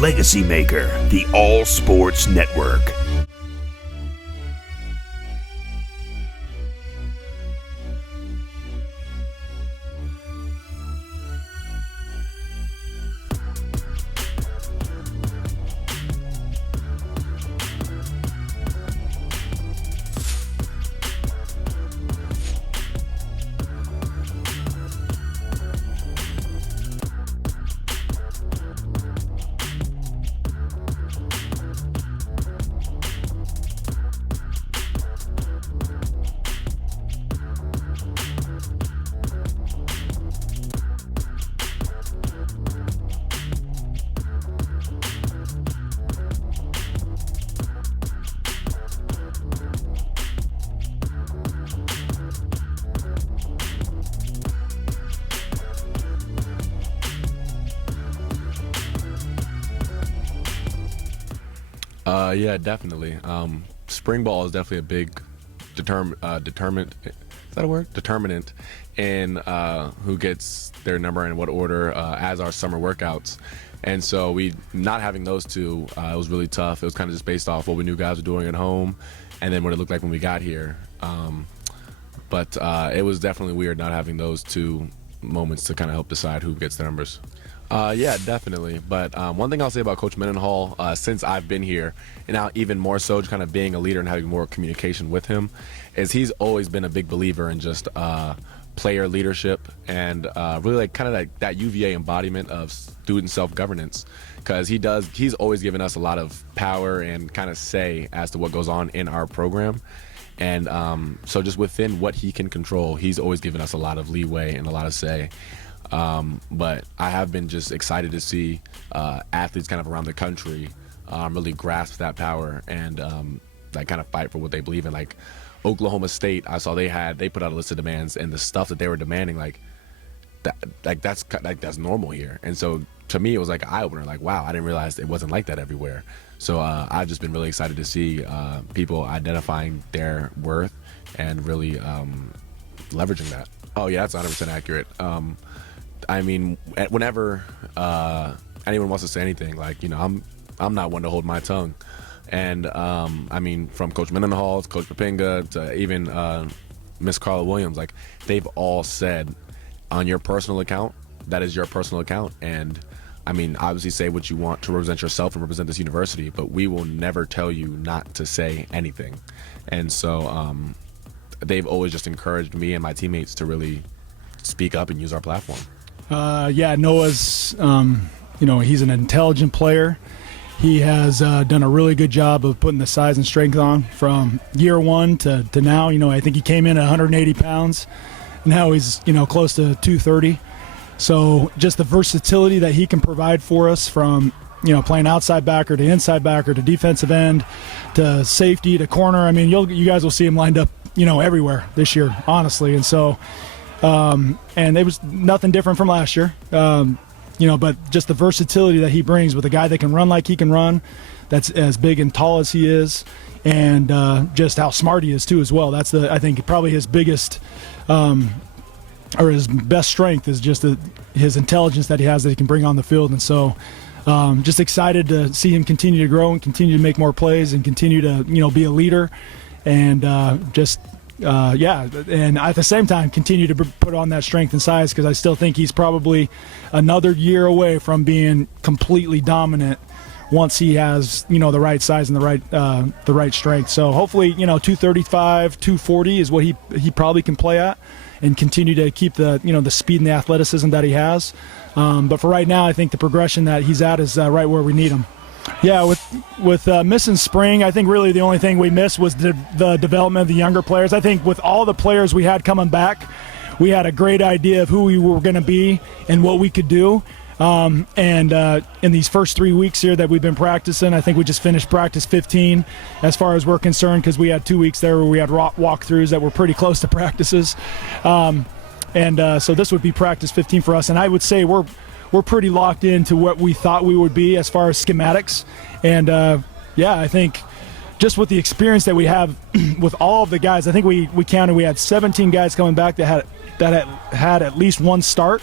Legacy Maker, the All Sports Network. Yeah, definitely. Spring ball is definitely a big determinant. Is that a word? Determinant in who gets their number and what order as our summer workouts. And so we not having those two, it was really tough. It was kind of just based off what we knew guys were doing at home and then what it looked like when we got here. But it was definitely weird not having those two moments to kind of help decide who gets the numbers. Yeah, definitely. But one thing I'll say about Coach Mendenhall, since I've been here, and now even more so just kind of being a leader and having more communication with him, is he's always been a big believer in just player leadership and really like kind of like that UVA embodiment of student self-governance, because he's always given us a lot of power and kind of say as to what goes on in our program. And so just within what he can control, he's always given us a lot of leeway and a lot of say. But I have been just excited to see athletes kind of around the country really grasp that power and like kind of fight for what they believe in. Like Oklahoma State, I saw they put out a list of demands, and the stuff that they were demanding, that's normal here. And so to me, it was like an eye opener. Like, wow, I didn't realize it wasn't like that everywhere. So I've just been really excited to see people identifying their worth and really leveraging that. Oh yeah, that's 100% accurate. I mean, whenever anyone wants to say anything, like, you know, I'm not one to hold my tongue. And I mean, from Coach Mendenhall to Coach Poppinga to even Miss Carla Williams, like, they've all said on your personal account, that is your personal account. And I mean, obviously say what you want to represent yourself and represent this university, but we will never tell you not to say anything. And so they've always just encouraged me and my teammates to really speak up and use our platform. Yeah, Noah's, he's an intelligent player. He has done a really good job of putting the size and strength on from year one to now. You know, I think he came in at 180 pounds. Now he's, close to 230. So just the versatility that he can provide for us from, playing outside backer to inside backer to defensive end to safety to corner. I mean, you guys will see him lined up, everywhere this year, honestly. And so, and it was nothing different from last year, but just the versatility that he brings with a guy that can run like he can run, that's as big and tall as he is, and just how smart he is too as well. That's I think probably his biggest or his best strength is just his intelligence that he has that he can bring on the field. And so just excited to see him continue to grow and continue to make more plays and continue to, be a leader and and at the same time continue to put on that strength and size, because I still think he's probably another year away from being completely dominant once he has, the right size and the right strength. So hopefully, 235, 240 is what he probably can play at, and continue to keep the the speed and the athleticism that he has. But for right now, I think the progression that he's at is right where we need him. Yeah, with missing spring, I think really the only thing we missed was the development of the younger players. I think with all the players we had coming back, we had a great idea of who we were going to be and what we could do. And in these first 3 weeks here that we've been practicing, I think we just finished practice 15 as far as we're concerned, because we had 2 weeks there where we had walkthroughs that were pretty close to practices. So this would be practice 15 for us. And I would say we're pretty locked into what we thought we would be as far as schematics. And, I think just with the experience that we have with all of the guys, I think we counted, we had 17 guys coming back that had at least one start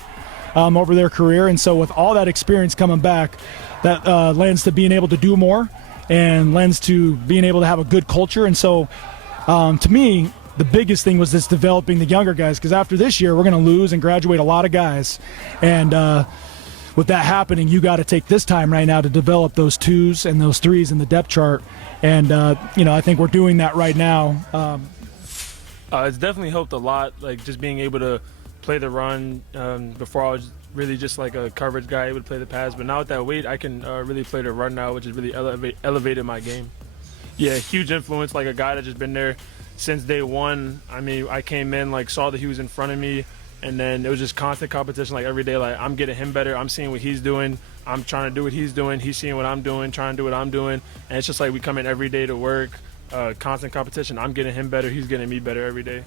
over their career. And so with all that experience coming back, that lends to being able to do more and lends to being able to have a good culture. And so to me, the biggest thing was this developing the younger guys, because after this year, we're going to lose and graduate a lot of guys. And with that happening, you got to take this time right now to develop those 2s and those 3s in the depth chart. And, I think we're doing that right now. It's definitely helped a lot, like just being able to play the run. Before I was really just like a coverage guy, able to play the pass. But now with that weight, I can really play the run now, which has really elevated my game. Yeah, huge influence, like a guy that's just been there since day one. I mean, I came in, like saw that he was in front of me, and then it was just constant competition, like every day. Like I'm getting him better, I'm seeing what he's doing, I'm trying to do what he's doing, he's seeing what I'm doing, trying to do what I'm doing, and it's just like we come in every day to work, constant competition. I'm getting him better, he's getting me better every day.